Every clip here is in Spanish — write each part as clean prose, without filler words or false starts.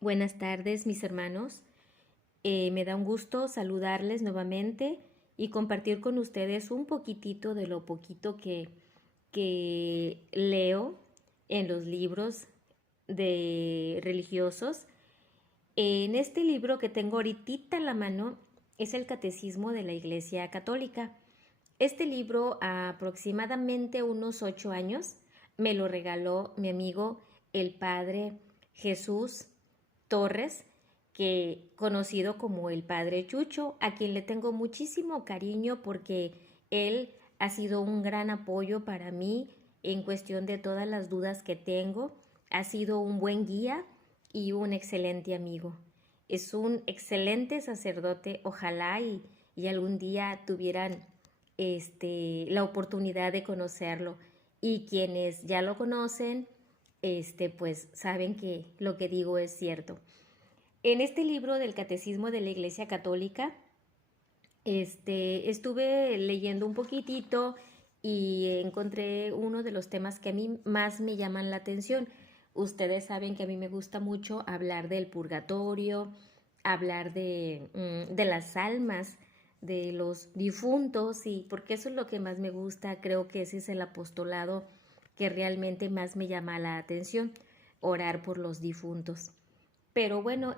Buenas tardes, mis hermanos. Me da un gusto saludarles nuevamente y compartir con ustedes un poquitito de lo poquito que leo en los libros de religiosos. En este libro que tengo ahorita a la mano es el Catecismo de la Iglesia Católica. Este libro, a aproximadamente unos 8 años, me lo regaló mi amigo el padre Jesús Torres, que conocido como el padre Chucho, a quien le tengo muchísimo cariño porque él ha sido un gran apoyo para mí en cuestión de todas las dudas que tengo. Ha sido un buen guía y un excelente amigo. Es un excelente sacerdote, ojalá y algún día tuvieran la oportunidad de conocerlo. Y quienes ya lo conocen, pues saben que lo que digo es cierto. En este libro del Catecismo de la Iglesia Católica, estuve leyendo un poquitito y encontré uno de los temas que a mí más me llaman la atención. Ustedes saben que a mí me gusta mucho hablar del purgatorio, hablar de las almas, de los difuntos, y porque eso es lo que más me gusta. Creo que ese es el apostolado que realmente más me llama la atención, orar por los difuntos. Pero bueno,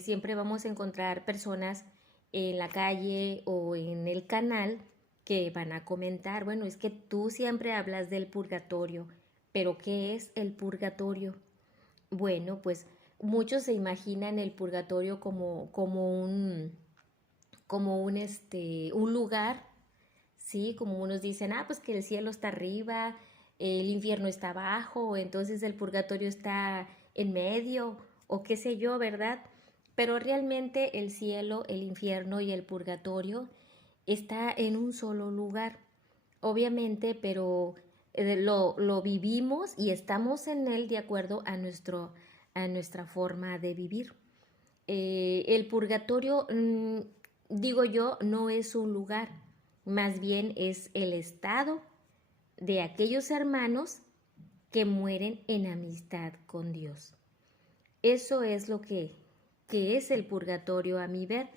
siempre vamos a encontrar personas en la calle o en el canal que van a comentar, bueno, es que tú siempre hablas del purgatorio, pero ¿qué es el purgatorio? Bueno, pues muchos se imaginan el purgatorio como un lugar, ¿sí? Como unos dicen, pues que el cielo está arriba, el infierno está abajo, entonces el purgatorio está en medio, o qué sé yo, ¿verdad? Pero realmente el cielo, el infierno y el purgatorio está en un solo lugar, obviamente, pero lo vivimos y estamos en él de acuerdo a nuestra forma de vivir. El purgatorio, digo yo, no es un lugar, más bien es el estado de aquellos hermanos que mueren en amistad con Dios. Eso es lo que es el purgatorio a mi ver.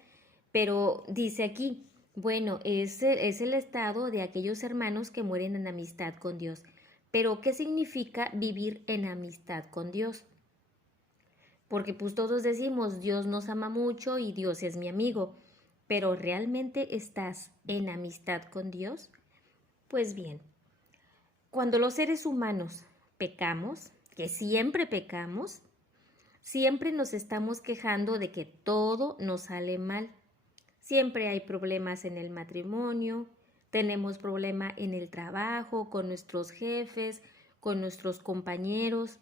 Pero dice aquí, bueno, es el estado de aquellos hermanos que mueren en amistad con Dios. Pero ¿qué significa vivir en amistad con Dios? Porque pues todos decimos, Dios nos ama mucho y Dios es mi amigo. Pero ¿realmente estás en amistad con Dios? Pues bien, cuando los seres humanos pecamos, que siempre pecamos, siempre nos estamos quejando de que todo nos sale mal. Siempre hay problemas en el matrimonio, tenemos problema en el trabajo, con nuestros jefes, con nuestros compañeros,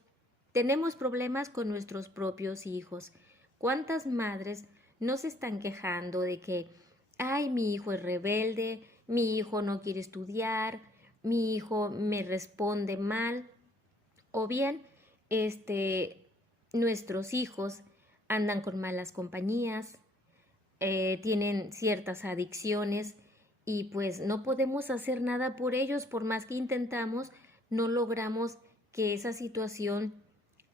tenemos problemas con nuestros propios hijos. ¿Cuántas madres no se están quejando de que, ay, mi hijo es rebelde, mi hijo no quiere estudiar, mi hijo me responde mal? O bien, nuestros hijos andan con malas compañías, tienen ciertas adicciones y pues no podemos hacer nada por ellos, por más que intentamos, no logramos que esa situación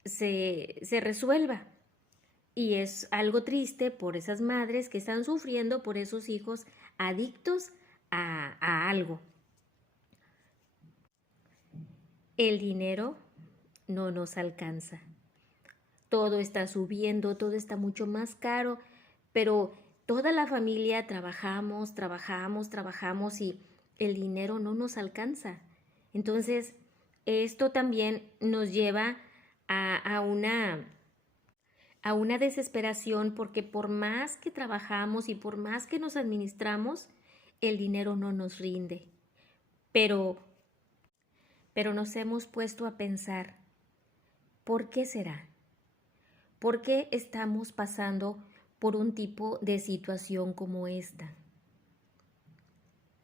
se resuelva. Y es algo triste por esas madres que están sufriendo por esos hijos adictos a algo. El dinero no nos alcanza. Todo está subiendo, todo está mucho más caro, pero toda la familia trabajamos, trabajamos, trabajamos y el dinero no nos alcanza. Entonces, esto también nos lleva a, a una a una desesperación porque por más que trabajamos y por más que nos administramos, el dinero no nos rinde. Pero, pero nos hemos puesto a pensar, ¿por qué será? ¿Por qué estamos pasando por un tipo de situación como esta?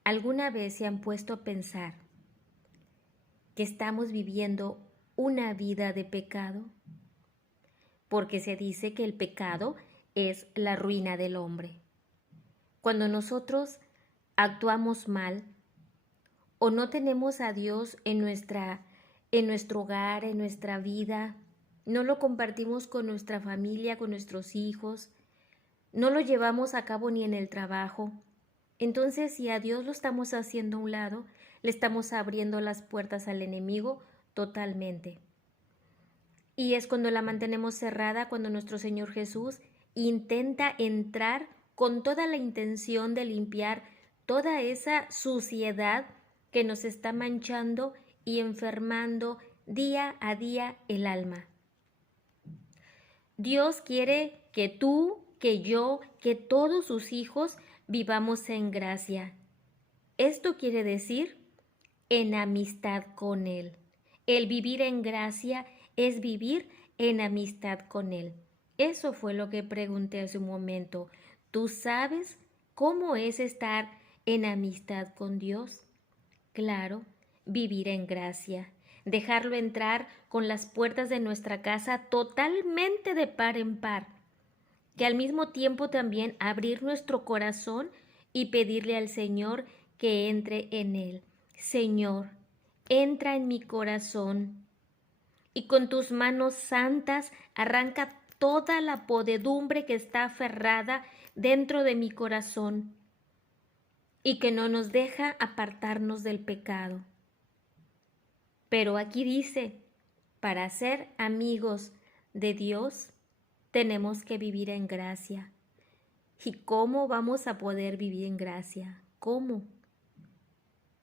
¿Alguna vez se han puesto a pensar que estamos viviendo una vida de pecado? Porque se dice que el pecado es la ruina del hombre. Cuando nosotros actuamos mal o no tenemos a Dios en nuestro hogar, en nuestra vida, no lo compartimos con nuestra familia, con nuestros hijos, no lo llevamos a cabo ni en el trabajo. Entonces, si a Dios lo estamos haciendo a un lado, le estamos abriendo las puertas al enemigo totalmente. Y es cuando la mantenemos cerrada, cuando nuestro Señor Jesús intenta entrar con toda la intención de limpiar toda esa suciedad que nos está manchando y enfermando día a día el alma. Dios quiere que tú, que yo, que todos sus hijos vivamos en gracia. Esto quiere decir en amistad con Él. El vivir en gracia es vivir en amistad con Él. Eso fue lo que pregunté hace un momento. ¿Tú sabes cómo es estar en amistad con Dios? Claro, vivir en gracia, dejarlo entrar con las puertas de nuestra casa totalmente de par en par, que al mismo tiempo también abrir nuestro corazón y pedirle al Señor que entre en él. Señor, entra en mi corazón y con tus manos santas arranca toda la podedumbre que está aferrada dentro de mi corazón y que no nos deja apartarnos del pecado. Pero aquí dice, para ser amigos de Dios, tenemos que vivir en gracia. ¿Y cómo vamos a poder vivir en gracia? ¿Cómo?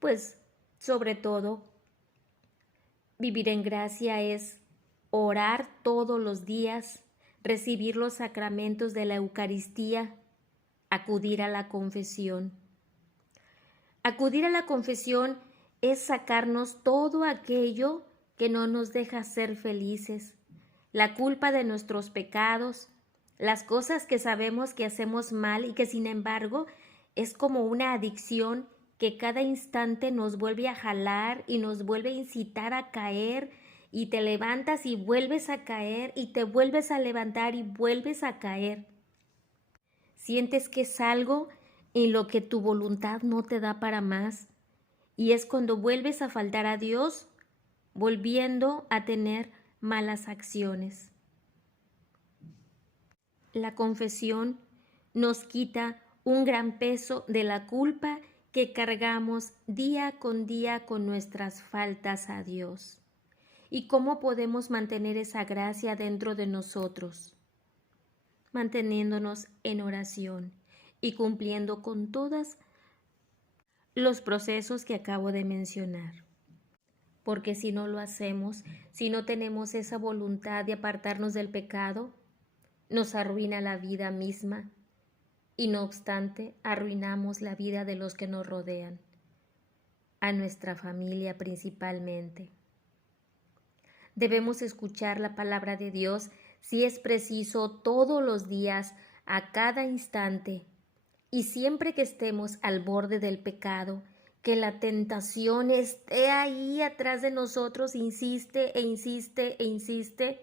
Pues, sobre todo, vivir en gracia es orar todos los días, recibir los sacramentos de la Eucaristía, acudir a la confesión. Acudir a la confesión es sacarnos todo aquello que no nos deja ser felices, la culpa de nuestros pecados, las cosas que sabemos que hacemos mal y que sin embargo es como una adicción que cada instante nos vuelve a jalar y nos vuelve a incitar a caer y te levantas y vuelves a caer y te vuelves a levantar y vuelves a caer. Sientes que es algo en lo que tu voluntad no te da para más y es cuando vuelves a faltar a Dios, volviendo a tener malas acciones. La confesión nos quita un gran peso de la culpa que cargamos día con nuestras faltas a Dios. ¿Y cómo podemos mantener esa gracia dentro de nosotros? Manteniéndonos en oración y cumpliendo con todos los procesos que acabo de mencionar. Porque si no lo hacemos, si no tenemos esa voluntad de apartarnos del pecado, nos arruina la vida misma y no obstante arruinamos la vida de los que nos rodean, a nuestra familia principalmente. Debemos escuchar la palabra de Dios si es preciso todos los días, a cada instante, y siempre que estemos al borde del pecado, que la tentación esté ahí atrás de nosotros, insiste e insiste e insiste,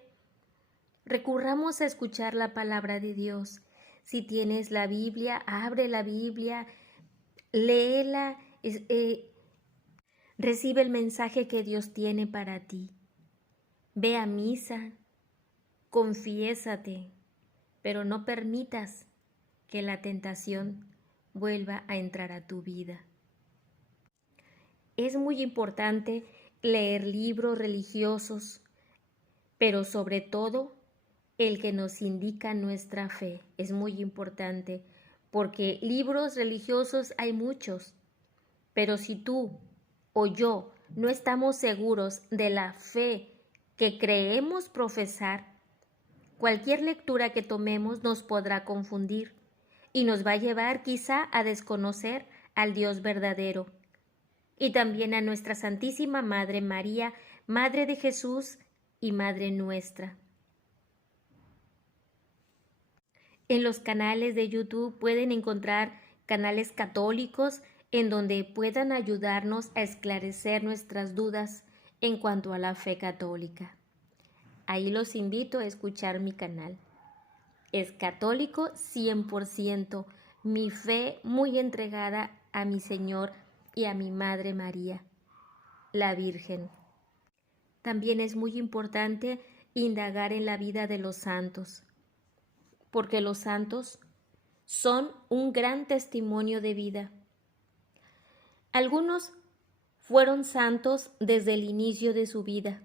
recurramos a escuchar la palabra de Dios. Si tienes la Biblia, abre la Biblia, léela, recibe el mensaje que Dios tiene para ti. Ve a misa, confiésate, pero no permitas que la tentación vuelva a entrar a tu vida. Es muy importante leer libros religiosos, pero sobre todo el que nos indica nuestra fe. Es muy importante porque libros religiosos hay muchos, pero si tú o yo no estamos seguros de la fe que creemos profesar, cualquier lectura que tomemos nos podrá confundir y nos va a llevar quizá a desconocer al Dios verdadero y también a nuestra Santísima Madre María, Madre de Jesús y Madre nuestra. En los canales de YouTube pueden encontrar canales católicos en donde puedan ayudarnos a esclarecer nuestras dudas en cuanto a la fe católica. Ahí los invito a escuchar mi canal. Es católico 100%, mi fe muy entregada a mi Señor y a mi Madre María, la Virgen. También es muy importante indagar en la vida de los santos, porque los santos son un gran testimonio de vida. Algunos fueron santos desde el inicio de su vida,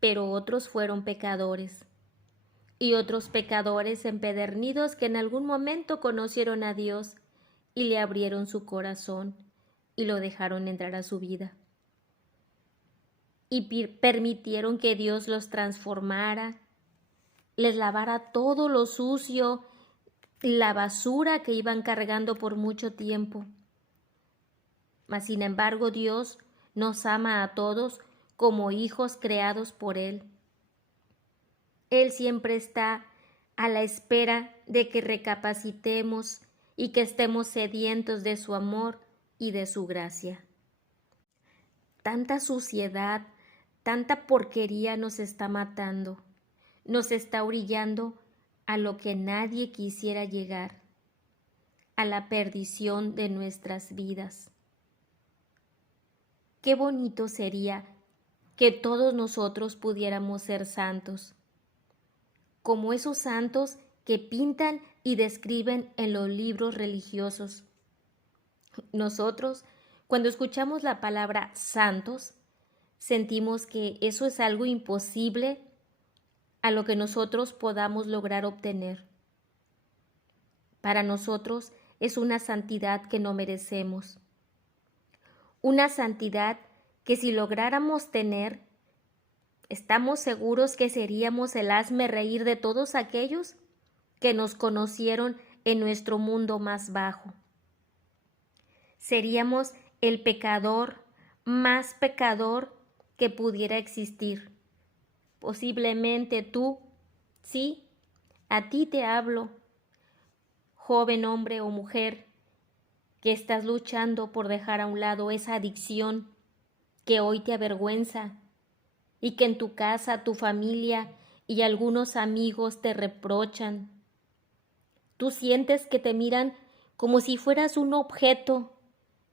pero otros fueron pecadores, y otros pecadores empedernidos que en algún momento conocieron a Dios y le abrieron su corazón y lo dejaron entrar a su vida. Y permitieron que Dios los transformara, les lavara todo lo sucio, la basura que iban cargando por mucho tiempo. Mas sin embargo Dios nos ama a todos como hijos creados por Él. Él siempre está a la espera de que recapacitemos y que estemos sedientos de su amor y de su gracia. Tanta suciedad, tanta porquería nos está matando, nos está orillando a lo que nadie quisiera llegar, a la perdición de nuestras vidas. Qué bonito sería que todos nosotros pudiéramos ser santos, como esos santos que pintan y describen en los libros religiosos. Nosotros, cuando escuchamos la palabra santos, sentimos que eso es algo imposible a lo que nosotros podamos lograr obtener. Para nosotros es una santidad que no merecemos. Una santidad que si lográramos tener, estamos seguros que seríamos el hazmerreír de todos aquellos que nos conocieron en nuestro mundo más bajo. Seríamos el pecador más pecador que pudiera existir. Posiblemente tú, sí, a ti te hablo, joven hombre o mujer, que estás luchando por dejar a un lado esa adicción que hoy te avergüenza y que en tu casa, tu familia y algunos amigos te reprochan. Tú sientes que te miran como si fueras un objeto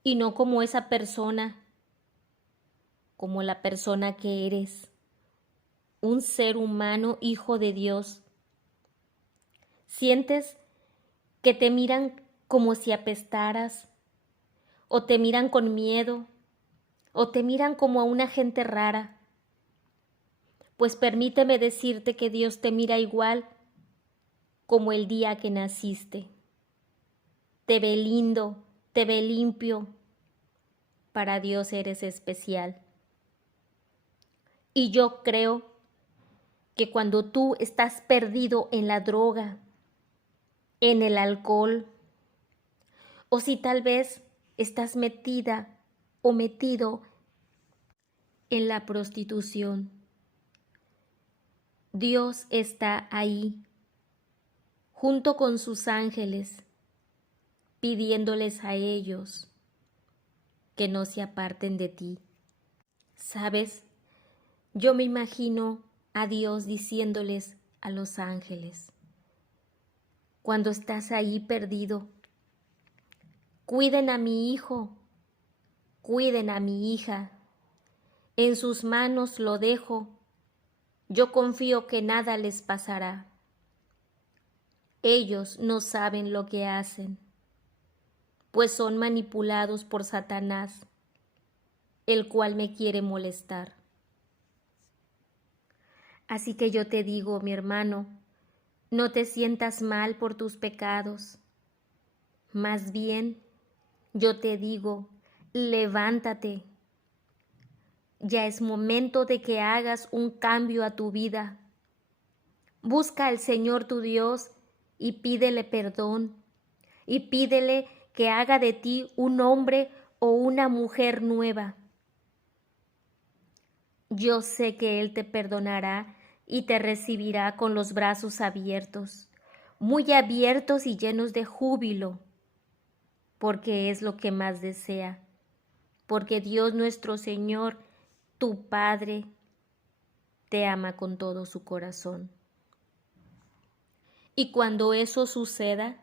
y no como esa persona, como la persona que eres, un ser humano hijo de Dios. Sientes que te miran como si apestaras, o te miran con miedo, o te miran como a una gente rara. Pues permíteme decirte que Dios te mira igual como el día que naciste. Te ve lindo, te ve limpio. Para Dios eres especial. Y yo creo que cuando tú estás perdido en la droga, en el alcohol, o si tal vez estás metida o metido en la prostitución, Dios está ahí, junto con sus ángeles, pidiéndoles a ellos que no se aparten de ti. ¿Sabes? Yo me imagino a Dios diciéndoles a los ángeles, cuando estás ahí perdido, cuiden a mi hijo, cuiden a mi hija, en sus manos lo dejo, yo confío que nada les pasará. Ellos no saben lo que hacen, pues son manipulados por Satanás, el cual me quiere molestar. Así que yo te digo, mi hermano, no te sientas mal por tus pecados. Más bien, yo te digo, levántate. Ya es momento de que hagas un cambio a tu vida. Busca al Señor tu Dios y pídele perdón, y pídele que haga de ti un hombre o una mujer nueva. Yo sé que Él te perdonará y te recibirá con los brazos abiertos, muy abiertos y llenos de júbilo, porque es lo que más desea, porque Dios nuestro Señor, tu Padre, te ama con todo su corazón. Y cuando eso suceda,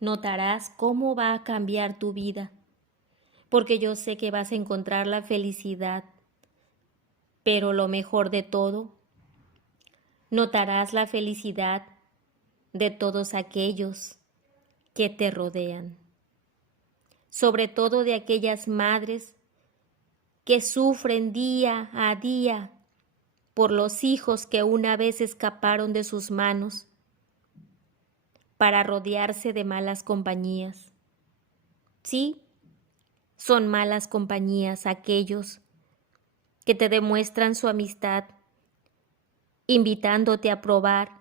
notarás cómo va a cambiar tu vida, porque yo sé que vas a encontrar la felicidad, Pero lo mejor de todo, notarás la felicidad de todos aquellos que te rodean, sobre todo de aquellas madres que sufren día a día por los hijos que una vez escaparon de sus manos para rodearse de malas compañías. Sí, son malas compañías aquellos que te demuestran su amistad, invitándote a probar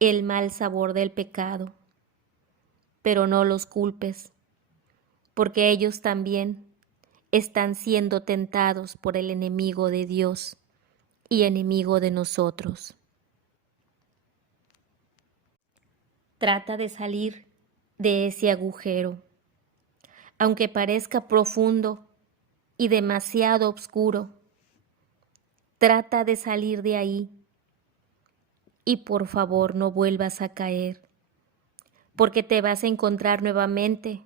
el mal sabor del pecado. Pero no los culpes, porque ellos también están siendo tentados por el enemigo de Dios y enemigo de nosotros. Trata de salir de ese agujero, aunque parezca profundo y demasiado oscuro. Trata de salir de ahí y por favor no vuelvas a caer, porque te vas a encontrar nuevamente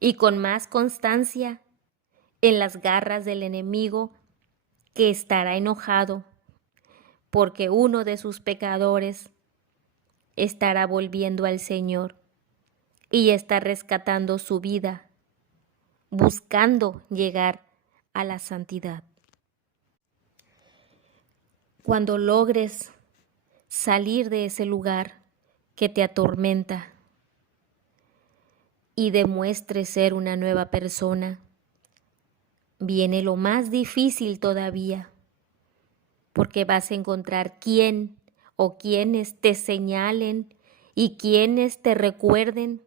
y con más constancia en las garras del enemigo, que estará enojado porque uno de sus pecadores estará volviendo al Señor y está rescatando su vida, buscando llegar a la santidad. Cuando logres salir de ese lugar que te atormenta y demuestres ser una nueva persona, viene lo más difícil todavía, porque vas a encontrar quién o quienes te señalen y quienes te recuerden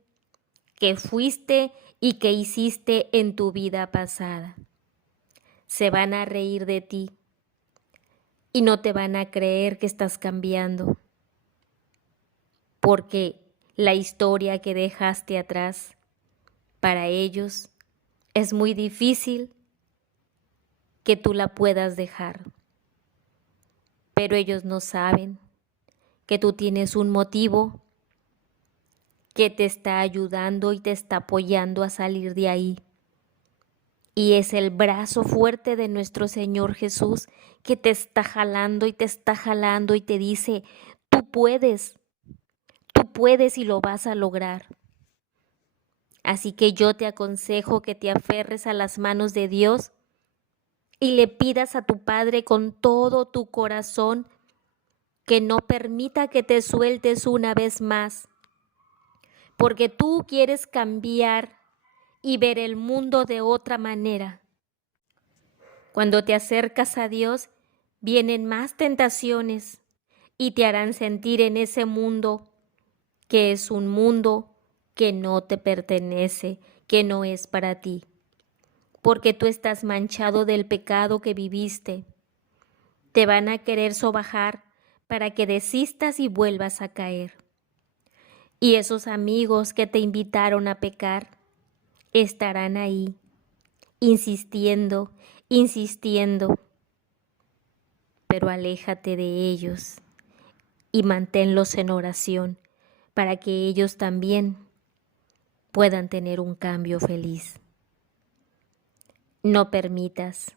que fuiste y que hiciste en tu vida pasada. Se van a reír de ti y no te van a creer que estás cambiando, porque la historia que dejaste atrás, para ellos es muy difícil que tú la puedas dejar. Pero ellos no saben que tú tienes un motivo que te está ayudando y te está apoyando a salir de ahí. Y es el brazo fuerte de nuestro Señor Jesús que te está jalando y te está jalando y te dice, tú puedes y lo vas a lograr. Así que yo te aconsejo que te aferres a las manos de Dios y le pidas a tu Padre con todo tu corazón que no permita que te sueltes una vez más, porque tú quieres cambiar y ver el mundo de otra manera. Cuando te acercas a Dios, vienen más tentaciones y te harán sentir en ese mundo que es un mundo que no te pertenece, que no es para ti, porque tú estás manchado del pecado que viviste. Te van a querer sobajar para que desistas y vuelvas a caer. Y esos amigos que te invitaron a pecar estarán ahí, insistiendo, pero aléjate de ellos y manténlos en oración para que ellos también puedan tener un cambio feliz. No permitas,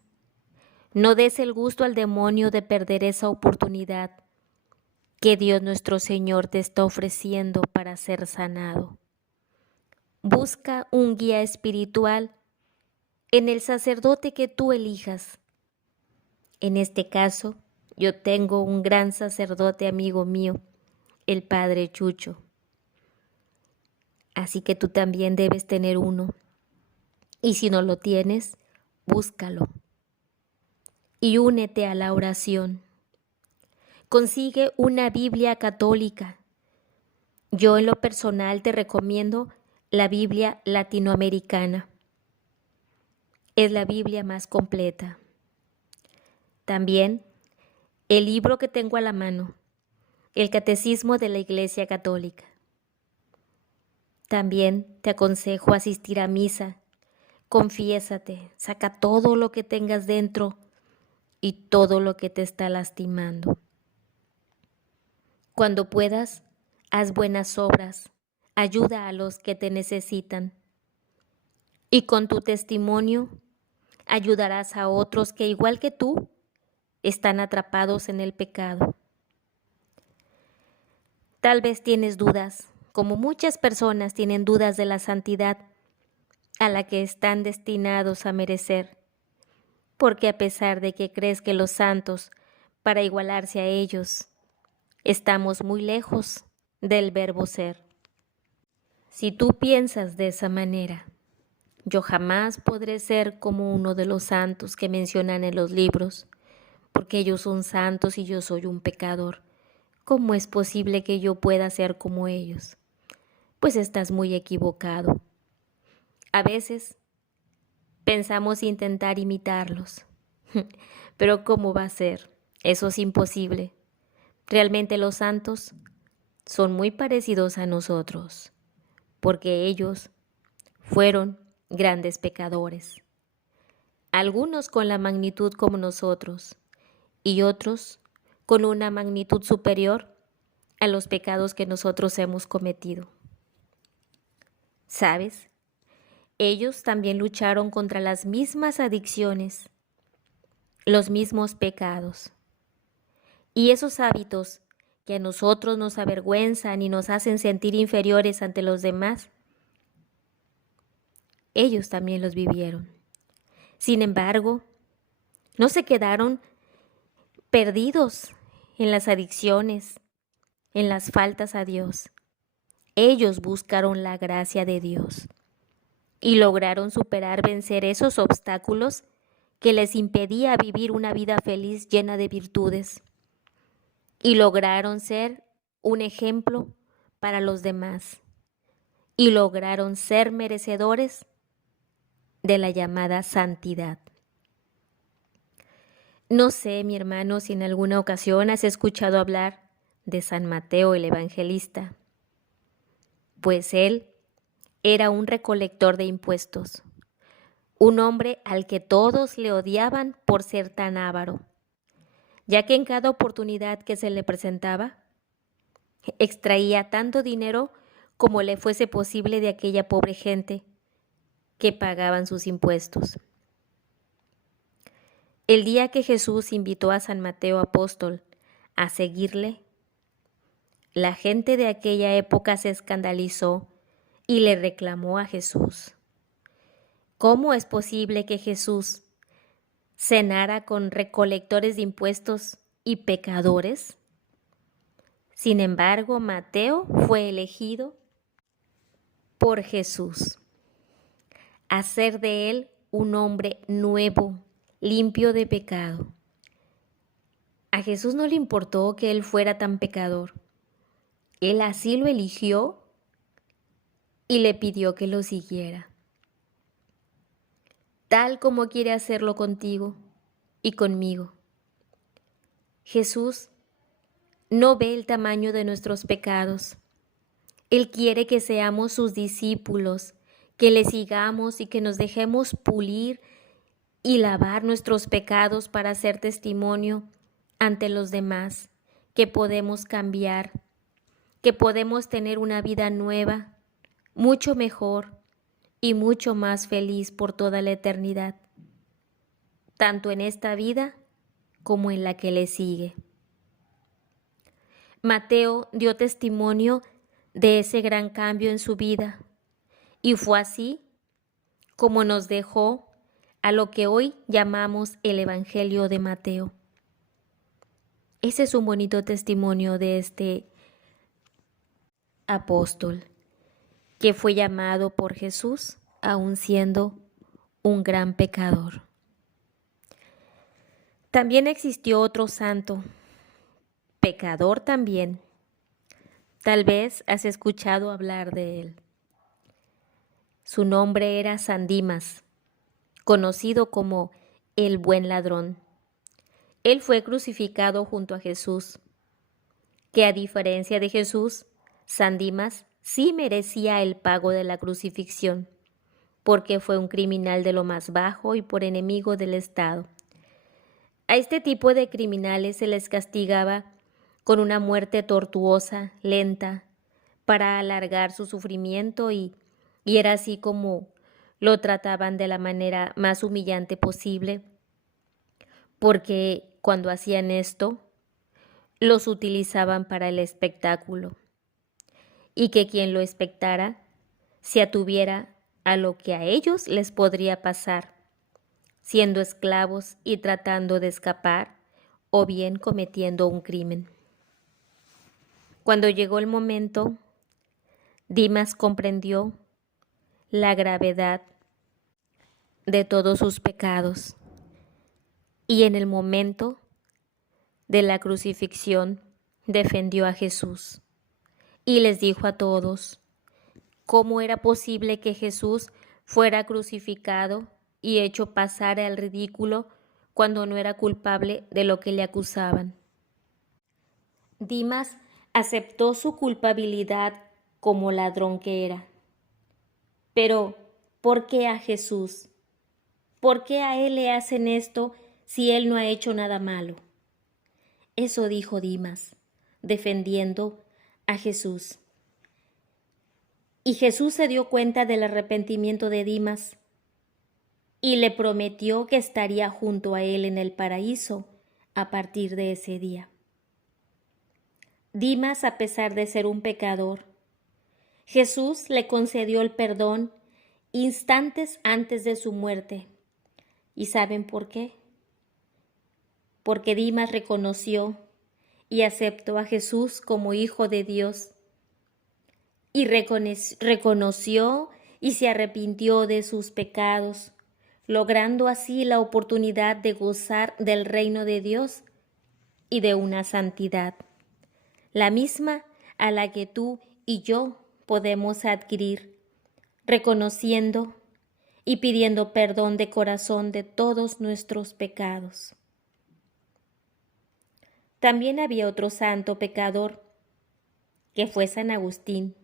no des el gusto al demonio de perder esa oportunidad que Dios nuestro Señor te está ofreciendo para ser sanado. Busca un guía espiritual en el sacerdote que tú elijas. En este caso, yo tengo un gran sacerdote amigo mío, el Padre Chucho. Así que tú también debes tener uno. Y si no lo tienes, búscalo. Y únete a la oración. Consigue una Biblia católica. Yo en lo personal te recomiendo la Biblia latinoamericana. Es la Biblia más completa. También el libro que tengo a la mano, el Catecismo de la Iglesia Católica. También te aconsejo asistir a misa. Confiésate, saca todo lo que tengas dentro y todo lo que te está lastimando. Cuando puedas, haz buenas obras, ayuda a los que te necesitan. Y con tu testimonio, ayudarás a otros que, igual que tú, están atrapados en el pecado. Tal vez tienes dudas, como muchas personas tienen dudas de la santidad a la que están destinados a merecer, porque a pesar de que crees que los santos, para igualarse a ellos, estamos muy lejos del verbo ser. Si tú piensas de esa manera, yo jamás podré ser como uno de los santos que mencionan en los libros, porque ellos son santos y yo soy un pecador. ¿Cómo es posible que yo pueda ser como ellos? Pues estás muy equivocado. A veces pensamos intentar imitarlos, pero ¿cómo va a ser? Eso es imposible. Realmente los santos son muy parecidos a nosotros, porque ellos fueron grandes pecadores. Algunos con la magnitud como nosotros y otros con una magnitud superior a los pecados que nosotros hemos cometido. ¿Sabes? Ellos también lucharon contra las mismas adicciones, los mismos pecados. Y esos hábitos que a nosotros nos avergüenzan y nos hacen sentir inferiores ante los demás, ellos también los vivieron. Sin embargo, no se quedaron perdidos en las adicciones, en las faltas a Dios. Ellos buscaron la gracia de Dios y lograron vencer esos obstáculos que les impedía vivir una vida feliz llena de virtudes. Y lograron ser un ejemplo para los demás. Y lograron ser merecedores de la llamada santidad. No sé, mi hermano, si en alguna ocasión has escuchado hablar de San Mateo el Evangelista, pues él era un recolector de impuestos, un hombre al que todos le odiaban por ser tan avaro, ya que en cada oportunidad que se le presentaba, extraía tanto dinero como le fuese posible de aquella pobre gente que pagaban sus impuestos. El día que Jesús invitó a San Mateo apóstol a seguirle, la gente de aquella época se escandalizó y le reclamó a Jesús. ¿Cómo es posible que Jesús cenara con recolectores de impuestos y pecadores? Sin embargo, Mateo fue elegido por Jesús, a hacer de él un hombre nuevo, limpio de pecado. A Jesús no le importó que él fuera tan pecador. Él así lo eligió y le pidió que lo siguiera, tal como quiere hacerlo contigo y conmigo. Jesús no ve el tamaño de nuestros pecados. Él quiere que seamos sus discípulos, que le sigamos y que nos dejemos pulir y lavar nuestros pecados para hacer testimonio ante los demás, que podemos cambiar, que podemos tener una vida nueva, mucho mejor y mucho más feliz por toda la eternidad, tanto en esta vida como en la que le sigue. Mateo dio testimonio de ese gran cambio en su vida y fue así como nos dejó a lo que hoy llamamos el Evangelio de Mateo. Ese es un bonito testimonio de este apóstol que fue llamado por Jesús aun siendo un gran pecador. También existió otro santo, pecador también. Tal vez has escuchado hablar de él. Su nombre era San Dimas, conocido como el buen ladrón. Él fue crucificado junto a Jesús, que a diferencia de Jesús, San Dimas sí merecía el pago de la crucifixión, porque fue un criminal de lo más bajo y por enemigo del Estado. A este tipo de criminales se les castigaba con una muerte tortuosa, lenta, para alargar su sufrimiento y era así como lo trataban de la manera más humillante posible, porque cuando hacían esto, los utilizaban para el espectáculo, y que quien lo espectara se atuviera a lo que a ellos les podría pasar, siendo esclavos y tratando de escapar, o bien cometiendo un crimen. Cuando llegó el momento, Dimas comprendió la gravedad de todos sus pecados, y en el momento de la crucifixión defendió a Jesús y les dijo a todos cómo era posible que Jesús fuera crucificado y hecho pasar al ridículo cuando no era culpable de lo que le acusaban. Dimas aceptó su culpabilidad como ladrón que era. Pero, ¿por qué a Jesús? ¿Por qué a él le hacen esto si él no ha hecho nada malo? Eso dijo Dimas, defendiendo a Jesús. Y Jesús se dio cuenta del arrepentimiento de Dimas y le prometió que estaría junto a él en el paraíso a partir de ese día. Dimas, a pesar de ser un pecador, Jesús le concedió el perdón instantes antes de su muerte. ¿Y saben por qué? Porque Dimas reconoció y aceptó a Jesús como Hijo de Dios y reconoció y se arrepintió de sus pecados, logrando así la oportunidad de gozar del reino de Dios y de una santidad, la misma a la que tú y yo podemos adquirir, reconociendo y pidiendo perdón de corazón de todos nuestros pecados. También había otro santo pecador, que fue San Agustín,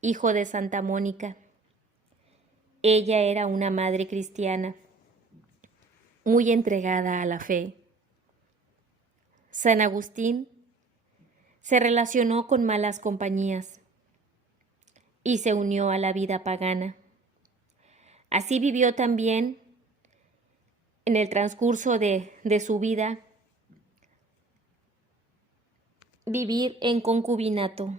hijo de Santa Mónica. Ella era una madre cristiana, muy entregada a la fe. San Agustín se relacionó con malas compañías y se unió a la vida pagana. Así vivió también en el transcurso de su vida, vivir en concubinato,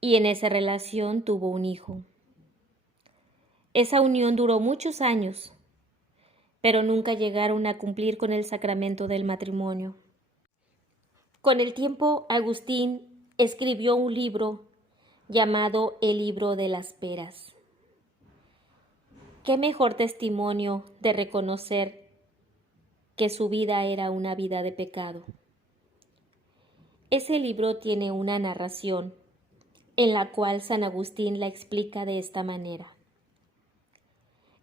y en esa relación tuvo un hijo. Esa unión duró muchos años, pero nunca llegaron a cumplir con el sacramento del matrimonio. Con el tiempo, Agustín escribió un libro llamado El libro de las peras. ¿Qué mejor testimonio de reconocer que su vida era una vida de pecado? Ese libro tiene una narración en la cual San Agustín la explica de esta manera.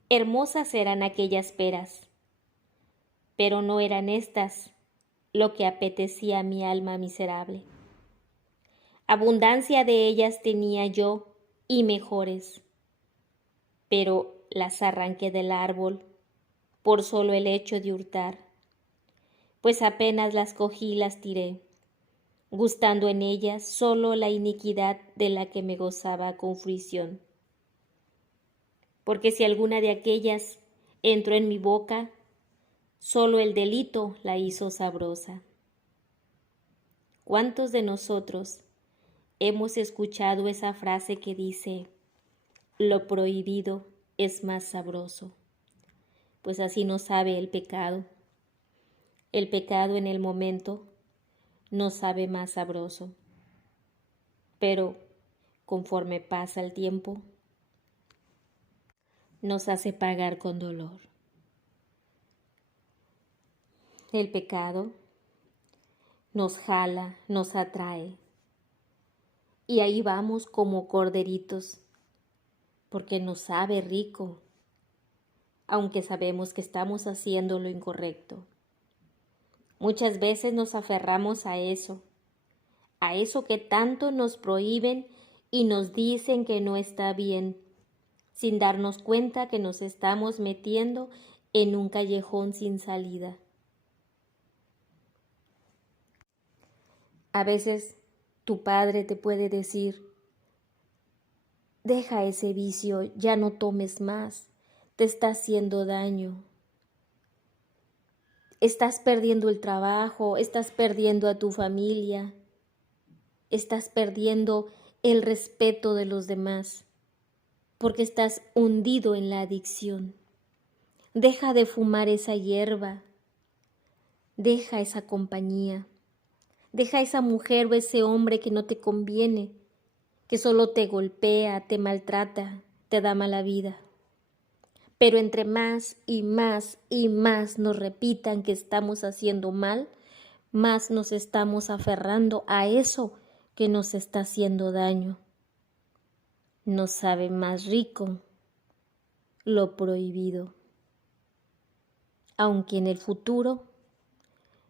Hermosas eran aquellas peras, pero no eran estas lo que apetecía a mi alma miserable. Abundancia de ellas tenía yo y mejores, pero las arranqué del árbol por solo el hecho de hurtar, pues apenas las cogí y las tiré, gustando en ellas solo la iniquidad de la que me gozaba con fruición. Porque si alguna de aquellas entró en mi boca, solo el delito la hizo sabrosa. ¿Cuántos de nosotros hemos escuchado esa frase que dice, lo prohibido es más sabroso? Pues así no sabe el pecado. El pecado en el momento no sabe más sabroso, pero conforme pasa el tiempo, nos hace pagar con dolor. El pecado nos jala, nos atrae, y ahí vamos como corderitos, porque nos sabe rico, aunque sabemos que estamos haciendo lo incorrecto. Muchas veces nos aferramos a eso que tanto nos prohíben y nos dicen que no está bien, sin darnos cuenta que nos estamos metiendo en un callejón sin salida. A veces tu padre te puede decir, Deja ese vicio, ya no tomes más, te está haciendo daño. Estás perdiendo el trabajo, estás perdiendo a tu familia, estás perdiendo el respeto de los demás, porque estás hundido en la adicción. Deja de fumar esa hierba, deja esa compañía, deja esa mujer o ese hombre que no te conviene, que solo te golpea, te maltrata, te da mala vida. Pero entre más y más y más nos repitan que estamos haciendo mal, más nos estamos aferrando a eso que nos está haciendo daño. Nos sabe más rico lo prohibido, aunque en el futuro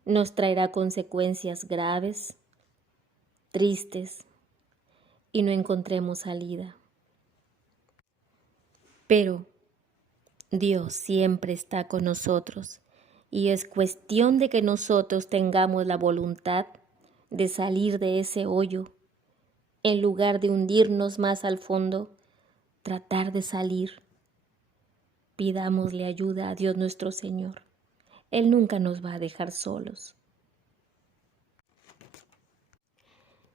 nos traerá consecuencias graves, tristes, y no encontremos salida. Pero Dios siempre está con nosotros y es cuestión de que nosotros tengamos la voluntad de salir de ese hoyo. En lugar de hundirnos más al fondo, tratar de salir. Pidámosle ayuda a Dios nuestro Señor. Él nunca nos va a dejar solos.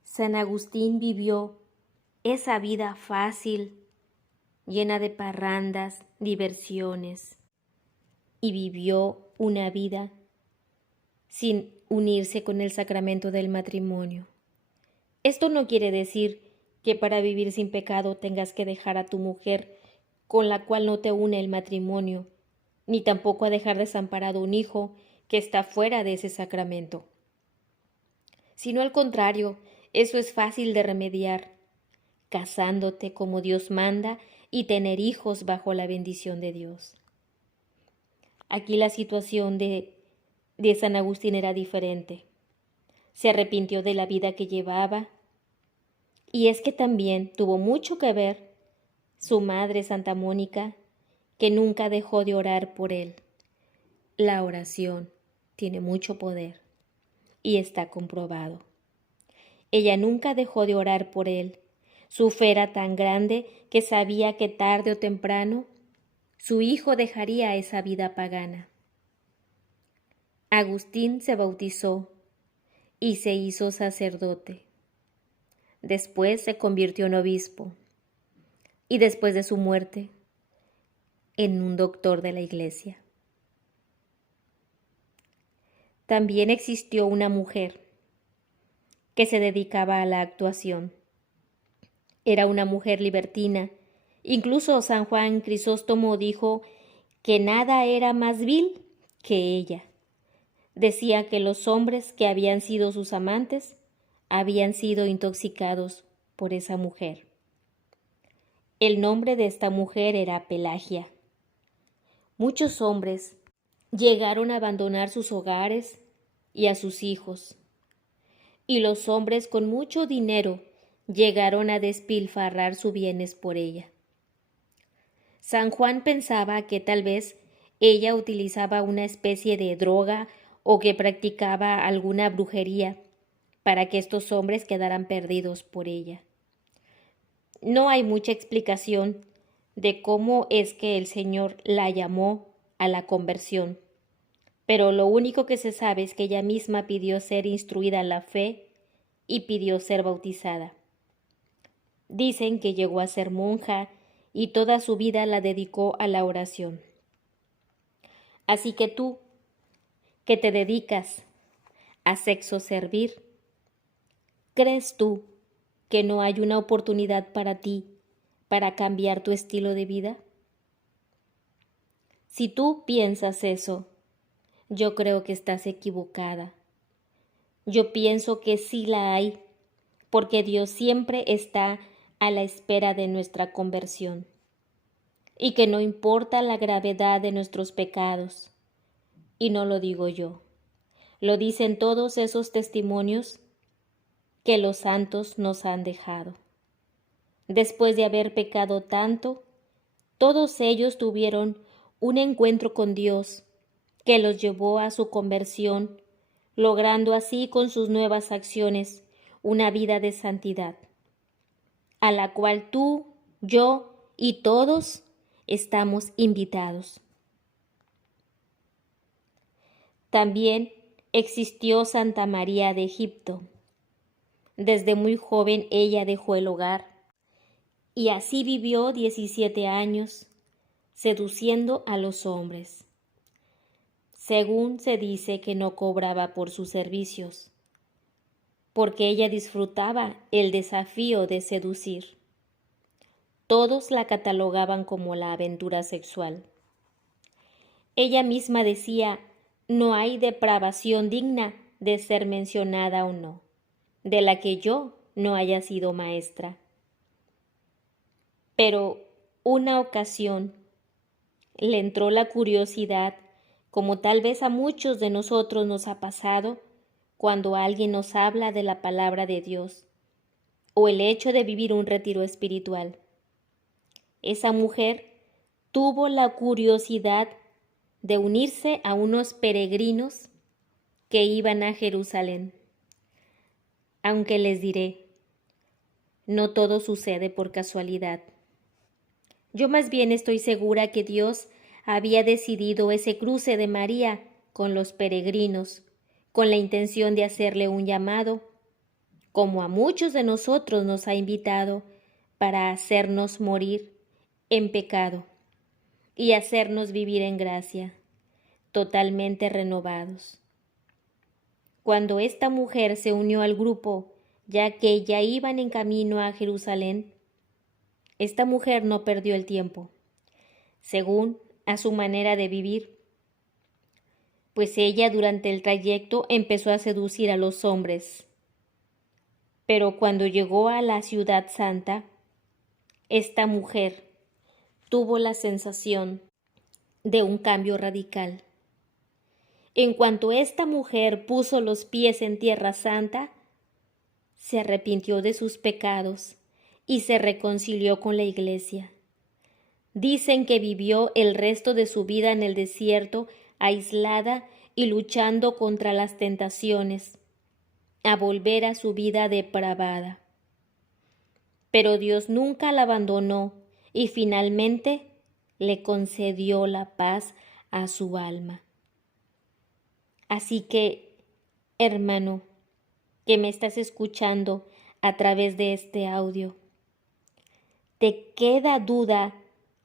San Agustín vivió esa vida fácil, llena de parrandas, diversiones, y vivió una vida sin unirse con el sacramento del matrimonio. Esto no quiere decir que para vivir sin pecado tengas que dejar a tu mujer con la cual no te une el matrimonio, ni tampoco a dejar desamparado un hijo que está fuera de ese sacramento. Sino al contrario, eso es fácil de remediar, casándote como Dios manda y tener hijos bajo la bendición de Dios. Aquí la situación de San Agustín era diferente. Se arrepintió de la vida que llevaba, y es que también tuvo mucho que ver su madre Santa Mónica, que nunca dejó de orar por él. La oración tiene mucho poder y está comprobado. Ella nunca dejó de orar por él. Su fe era tan grande que sabía que tarde o temprano su hijo dejaría esa vida pagana. Agustín se bautizó y se hizo sacerdote. Después se convirtió en obispo y después de su muerte en un doctor de la Iglesia. También existió una mujer que se dedicaba a la actuación. Era una mujer libertina. Incluso San Juan Crisóstomo dijo que nada era más vil que ella. Decía que los hombres que habían sido sus amantes habían sido intoxicados por esa mujer. El nombre de esta mujer era Pelagia. Muchos hombres llegaron a abandonar sus hogares y a sus hijos, y los hombres con mucho dinero llegaron a despilfarrar sus bienes por ella. San Juan pensaba que tal vez ella utilizaba una especie de droga o que practicaba alguna brujería para que estos hombres quedaran perdidos por ella. No hay mucha explicación de cómo es que el Señor la llamó a la conversión, pero lo único que se sabe es que ella misma pidió ser instruida en la fe y pidió ser bautizada. Dicen que llegó a ser monja y toda su vida la dedicó a la oración. Así que tú, que te dedicas a sexo servir, ¿crees tú que no hay una oportunidad para ti para cambiar tu estilo de vida? Si tú piensas eso, yo creo que estás equivocada. Yo pienso que sí la hay, porque Dios siempre está a la espera de nuestra conversión, y que no importa la gravedad de nuestros pecados. Y no lo digo yo, lo dicen todos esos testimonios que los santos nos han dejado. Después de haber pecado tanto, todos ellos tuvieron un encuentro con Dios que los llevó a su conversión, logrando así con sus nuevas acciones una vida de santidad, a la cual tú yo y todos estamos invitados. También existió Santa María de Egipto. Desde muy joven ella dejó el hogar y así vivió 17 años, seduciendo a los hombres. Según se dice que no cobraba por sus servicios, porque ella disfrutaba el desafío de seducir. Todos la catalogaban como la aventura sexual. Ella misma decía: no hay depravación digna de ser mencionada o no, de la que yo no haya sido maestra. Pero una ocasión le entró la curiosidad, como tal vez a muchos de nosotros nos ha pasado cuando alguien nos habla de la palabra de Dios o el hecho de vivir un retiro espiritual. Esa mujer tuvo la curiosidad de unirse a unos peregrinos que iban a Jerusalén. Aunque les diré, no todo sucede por casualidad. Yo más bien estoy segura que Dios había decidido ese cruce de María con los peregrinos, con la intención de hacerle un llamado, como a muchos de nosotros nos ha invitado, para hacernos morir en pecado y hacernos vivir en gracia, totalmente renovados. Cuando esta mujer se unió al grupo, ya que ya iban en camino a Jerusalén, esta mujer no perdió el tiempo, según a su manera de vivir, pues ella durante el trayecto empezó a seducir a los hombres. Pero cuando llegó a la ciudad santa, esta mujer tuvo la sensación de un cambio radical. En cuanto esta mujer puso los pies en tierra santa, se arrepintió de sus pecados y se reconcilió con la Iglesia. Dicen que vivió el resto de su vida en el desierto, aislada y luchando contra las tentaciones, a volver a su vida depravada. Pero Dios nunca la abandonó y finalmente le concedió la paz a su alma. Así que, hermano, que me estás escuchando a través de este audio, ¿te queda duda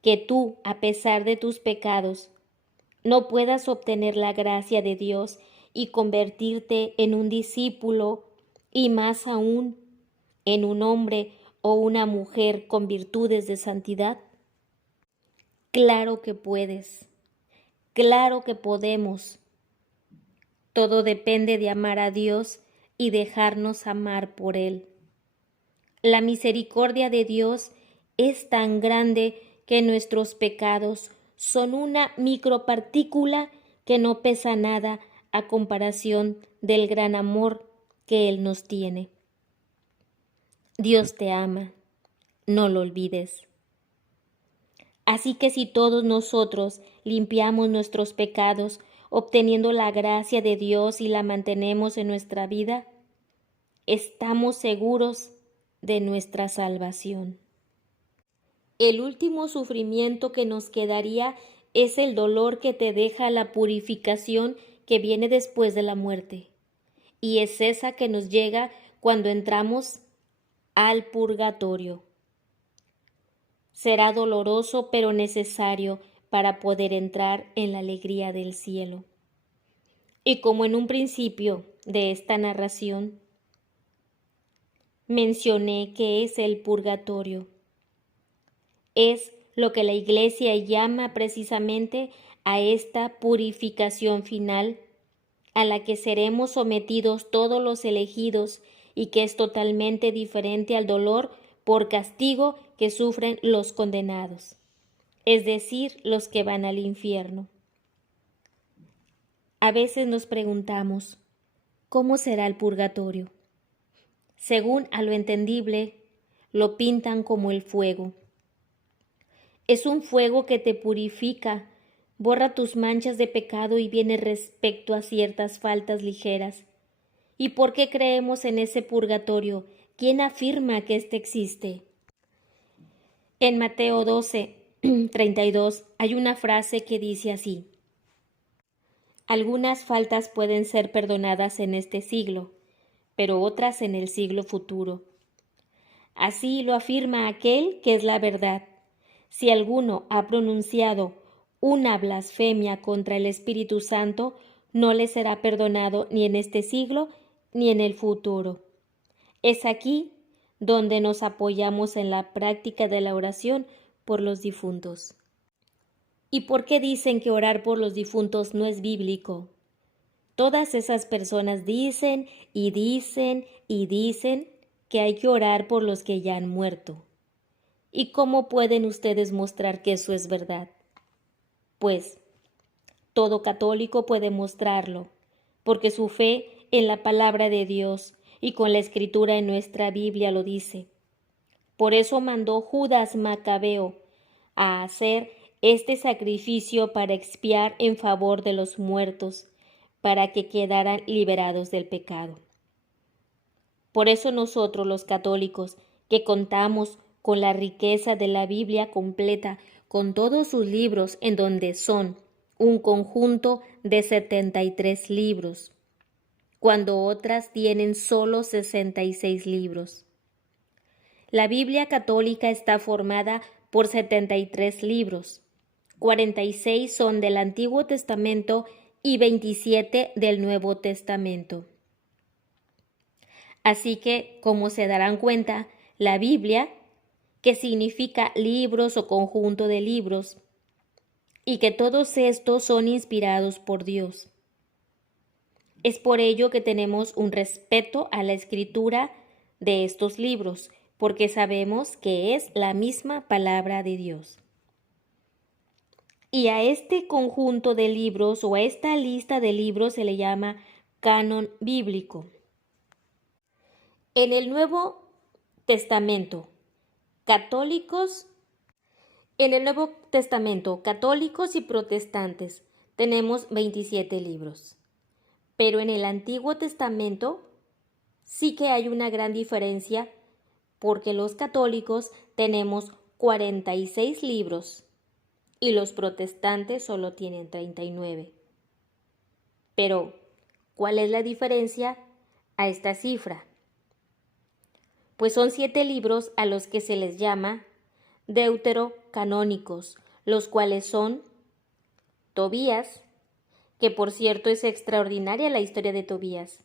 que tú, a pesar de tus pecados, no puedas obtener la gracia de Dios y convertirte en un discípulo y más aún en un hombre o una mujer con virtudes de santidad? Claro que puedes, claro que podemos. Todo depende de amar a Dios y dejarnos amar por Él. La misericordia de Dios es tan grande que nuestros pecados son una micropartícula que no pesa nada a comparación del gran amor que Él nos tiene. Dios te ama, no lo olvides. Así que si todos nosotros limpiamos nuestros pecados, obteniendo la gracia de Dios y la mantenemos en nuestra vida, estamos seguros de nuestra salvación. El último sufrimiento que nos quedaría es el dolor que te deja la purificación que viene después de la muerte, y es esa que nos llega cuando entramos al purgatorio. Será doloroso pero necesario para poder entrar en la alegría del cielo. Y como en un principio de esta narración mencioné que es el purgatorio, es lo que la Iglesia llama precisamente a esta purificación final a la que seremos sometidos todos los elegidos y que es totalmente diferente al dolor por castigo que sufren los condenados, es decir, los que van al infierno. A veces nos preguntamos, ¿cómo será el purgatorio? Según a lo entendible, lo pintan como el fuego. Es un fuego que te purifica, borra tus manchas de pecado y viene respecto a ciertas faltas ligeras. ¿Y por qué creemos en ese purgatorio? ¿Quién afirma que éste existe? En Mateo 12:32 hay una frase que dice así: algunas faltas pueden ser perdonadas en este siglo, pero otras en el siglo futuro. Así lo afirma aquel que es la verdad. Si alguno ha pronunciado una blasfemia contra el Espíritu Santo, no le será perdonado ni en este siglo ni en el futuro. Es aquí donde nos apoyamos en la práctica de la oración por los difuntos. ¿Y por qué dicen que orar por los difuntos no es bíblico? Todas esas personas dicen y dicen y dicen que hay que orar por los que ya han muerto. ¿Y cómo pueden ustedes mostrar que eso es verdad? Pues todo católico puede mostrarlo, porque su fe en la palabra de Dios y con la escritura en nuestra Biblia lo dice. Por eso mandó Judas Macabeo a hacer este sacrificio para expiar en favor de los muertos, para que quedaran liberados del pecado. Por eso nosotros los católicos, que contamos con la riqueza de la Biblia completa, con todos sus libros en donde son un conjunto de 73 libros, cuando otras tienen solo 66 libros. La Biblia católica está formada por 73 libros, 46 son del Antiguo Testamento y 27 del Nuevo Testamento. Así que, como se darán cuenta, la Biblia, que significa libros o conjunto de libros, y que todos estos son inspirados por Dios. Es por ello que tenemos un respeto a la escritura de estos libros, porque sabemos que es la misma palabra de Dios. Y a este conjunto de libros o a esta lista de libros se le llama canon bíblico. En el Nuevo Testamento, católicos y protestantes tenemos 27 libros. Pero en el Antiguo Testamento sí que hay una gran diferencia, porque los católicos tenemos 46 libros y los protestantes solo tienen 39. Pero, ¿cuál es la diferencia a esta cifra? Pues son 7 libros a los que se les llama deuterocanónicos, los cuales son Tobías, que por cierto es extraordinaria la historia de Tobías.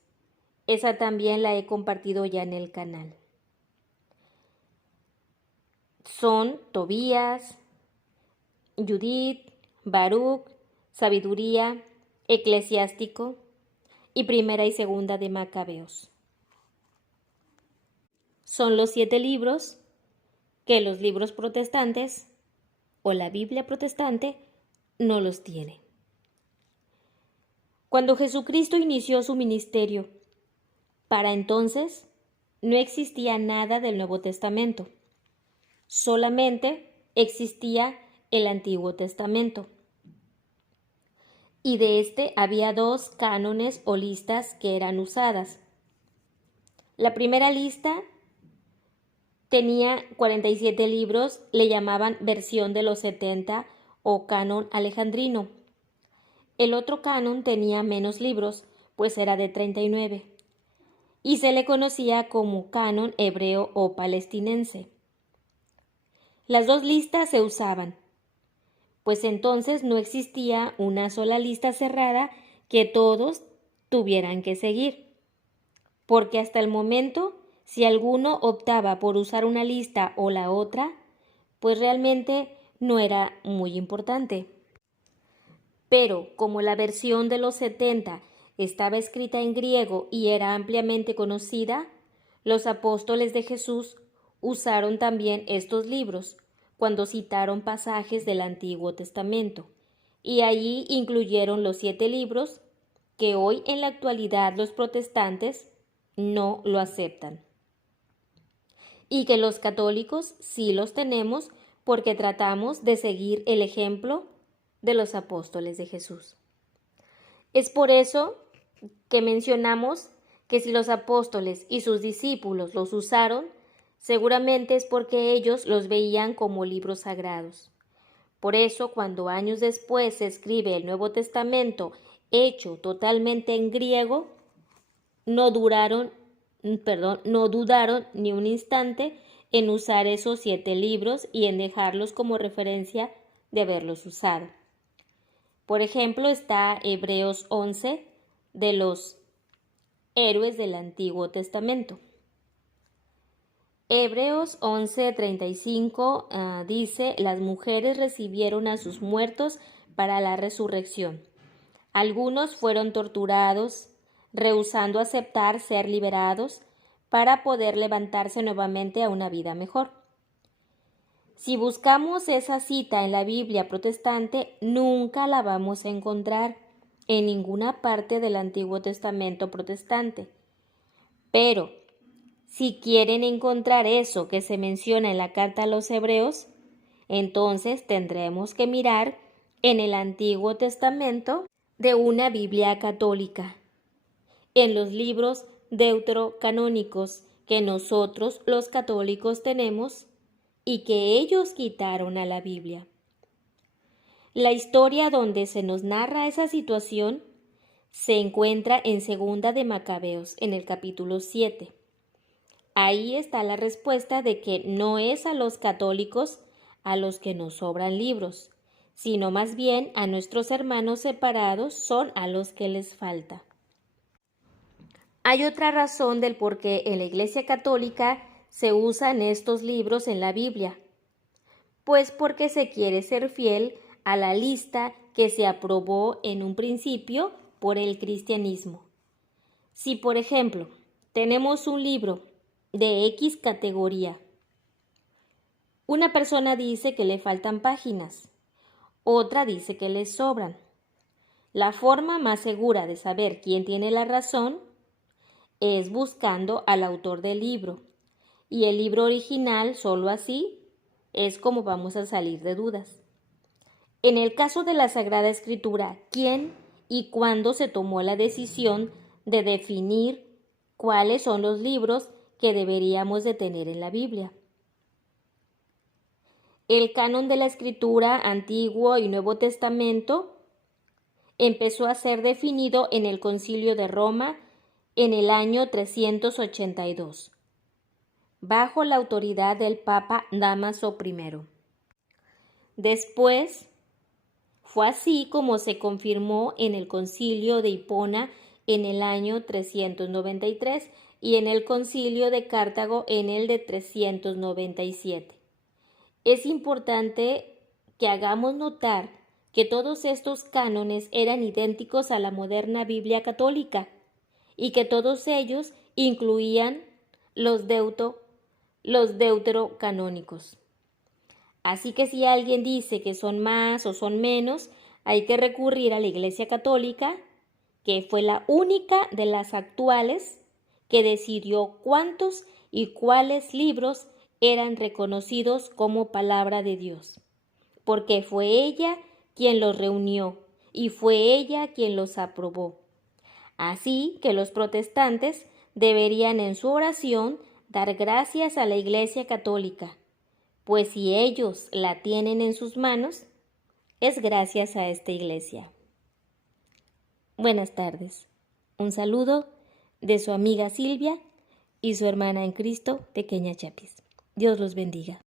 Esa también la he compartido ya en el canal. Son Tobías, Judith, Baruch, Sabiduría, Eclesiástico y Primera y Segunda de Macabeos. Son los 7 libros que los libros protestantes o la Biblia protestante no los tiene. Cuando Jesucristo inició su ministerio, para entonces no existía nada del Nuevo Testamento, solamente existía el Antiguo Testamento. Y de este había 2 cánones o listas que eran usadas. La primera lista tenía 47 libros, le llamaban versión de los 70 o canon alejandrino. El otro canon tenía menos libros, pues era de 39, y se le conocía como canon hebreo o palestinense. Las 2 listas se usaban, pues entonces no existía una sola lista cerrada que todos tuvieran que seguir, porque hasta el momento, si alguno optaba por usar una lista o la otra, pues realmente no era muy importante. Pero como la versión de los 70 estaba escrita en griego y era ampliamente conocida, los apóstoles de Jesús usaron también estos libros cuando citaron pasajes del Antiguo Testamento, y allí incluyeron los 7 libros que hoy en la actualidad los protestantes no lo aceptan, y que los católicos sí los tenemos porque tratamos de seguir el ejemplo de los apóstoles de Jesús. Es por eso que mencionamos que si los apóstoles y sus discípulos los usaron, Seguramente es porque ellos los veían como libros sagrados. Por eso, cuando años después se escribe el Nuevo Testamento hecho totalmente en griego, no dudaron ni un instante en usar esos 7 libros y en dejarlos como referencia de haberlos usado. Por ejemplo, está Hebreos 11 de los héroes del Antiguo Testamento. Hebreos 11:35 dice: las mujeres recibieron a sus muertos para la resurrección. Algunos fueron torturados, rehusando aceptar ser liberados para poder levantarse nuevamente a una vida mejor. Si buscamos esa cita en la Biblia protestante, nunca la vamos a encontrar en ninguna parte del Antiguo Testamento protestante. Pero, si quieren encontrar eso que se menciona en la carta a los Hebreos, entonces tendremos que mirar en el Antiguo Testamento de una Biblia católica, en los libros deuterocanónicos que nosotros los católicos tenemos y que ellos quitaron a la Biblia. La historia donde se nos narra esa situación se encuentra en Segunda de Macabeos, en el capítulo 7. Ahí está la respuesta de que no es a los católicos a los que nos sobran libros, sino más bien a nuestros hermanos separados son a los que les falta. Hay otra razón del por qué en la Iglesia Católica se usan estos libros en la Biblia, pues porque se quiere ser fiel a la lista que se aprobó en un principio por el cristianismo. Si, por ejemplo, tenemos un libro de X categoría, una persona dice que le faltan páginas, otra dice que le sobran. La forma más segura de saber quién tiene la razón es buscando al autor del libro, y el libro original, solo así es como vamos a salir de dudas. En el caso de la Sagrada Escritura, ¿quién y cuándo se tomó la decisión de definir cuáles son los libros que deberíamos de tener en la Biblia? El canon de la Escritura, Antiguo y Nuevo Testamento, empezó a ser definido en el Concilio de Roma en el año 382, bajo la autoridad del Papa Dámaso I. Después, fue así como se confirmó en el Concilio de Hipona en el año 393 y en el Concilio de Cartago en el de 397. Es importante que hagamos notar que todos estos cánones eran idénticos a la moderna Biblia católica y que todos ellos incluían los deuterocanónicos. Así que si alguien dice que son más o son menos, hay que recurrir a la Iglesia Católica, que fue la única de las actuales que decidió cuántos y cuáles libros eran reconocidos como palabra de Dios, porque fue ella quien los reunió y fue ella quien los aprobó. Así que los protestantes deberían en su oración dar gracias a la Iglesia Católica, pues si ellos la tienen en sus manos, es gracias a esta Iglesia. Buenas tardes. Un saludo de su amiga Silvia y su hermana en Cristo, Pequeña Chapis. Dios los bendiga.